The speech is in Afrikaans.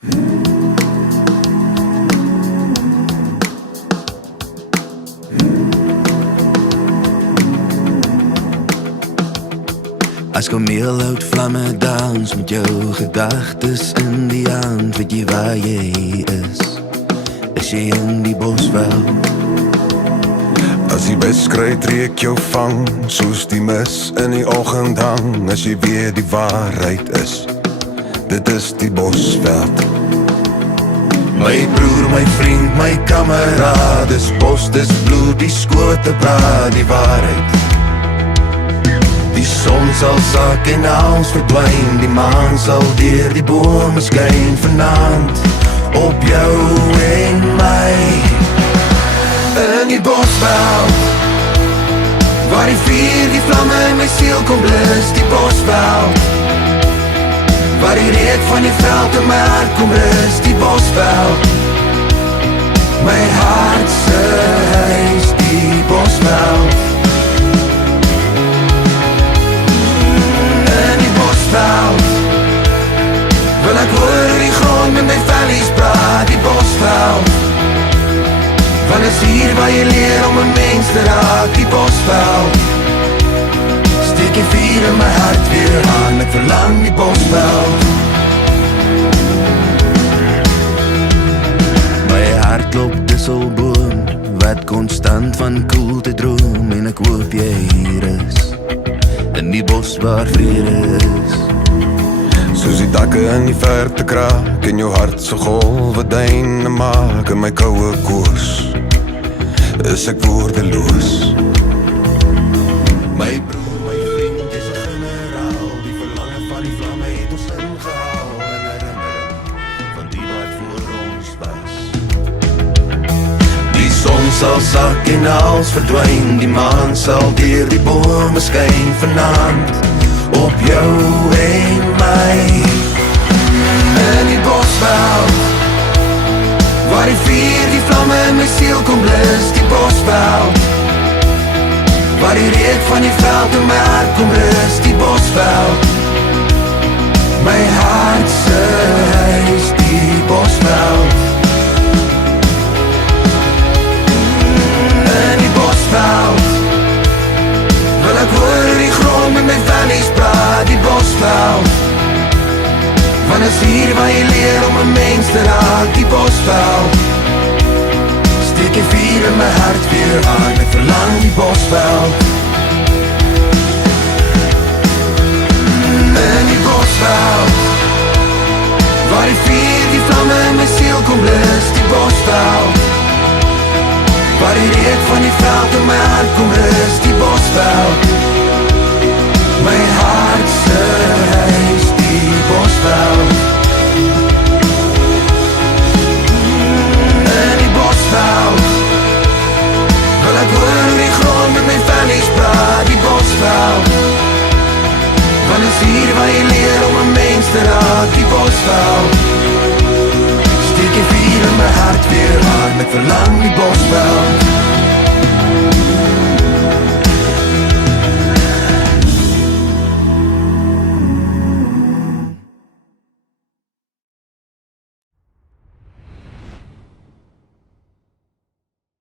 As kameel hout vlamme dans met jou gedagtes in die hand, weet jy waar jy is? Is jy in die bosveld? As die wedstrijd reek jou vang, soos die mis in die oggend hang, as jy weer die waarheid is, dit is die bosveld. My broer, my vriend, my kameraad, dis bos, dis bloed, die skote praat die waarheid. Die son sal sak en alles verdwyn, die maan sal deur die bome skyn vanaand, op jou en my. In die bosveld, waar die vuur, die vlamme in my siel kom blus, die bosveld, waar die reuk van die veld in my hart kom rus, die bosveld, my hart se huis, die bosveld. In die bosveld, wil ek hoor die grond met my vellies praat, die bosveld, want is hier waar jy leer om 'n mens te raak, die bosveld. Steek die vuur in my hart weer aan, ek verlang die bosveld. My hart loop disselboom, wat konstant van koelte droom, en ek hoop jy hier is, in die bos waar vrede is. Soos die takke in die verte kraak, en jou hart so golwe duine maak, in my koue koers is ek woordeloos. My broer, my vriend, is 'n generaal, die verlange van die vlamme het ons ingehaal, in herinnering van die wat voor ons was. Die son sal sak en alles verdwyn, die maan sal deur die bome skyn vanaand, op jou en my. In die bosveld, waar die vuur, die vlamme in my siel kom blus, die bosveld, waar die reuk van die veld in my hart kom rus, die bosveld, my hart se huis, die bosveld. In die bosveld, wil ek hoor die grond met my vellies praat, die bosveld, want is hier waar jy leer om 'n mens te raak, die bosveld. Steek die vuur in my hart weer aan, ek verlang die bosveld. In die bosveld, waar die vuur, die vlamme in my siel kom blus, die bosveld, waar die reuk van die veld in my hart kom rus, die bosveld, my hart se huis, die bosveld. In die bosveld, wil ek hoor die grond met my vellies praat, die bosveld, want is hier waar jy leer om 'n mens te raak, die bosveld. Steek die vuur in my hart weer aan, ek verlang die bosveld.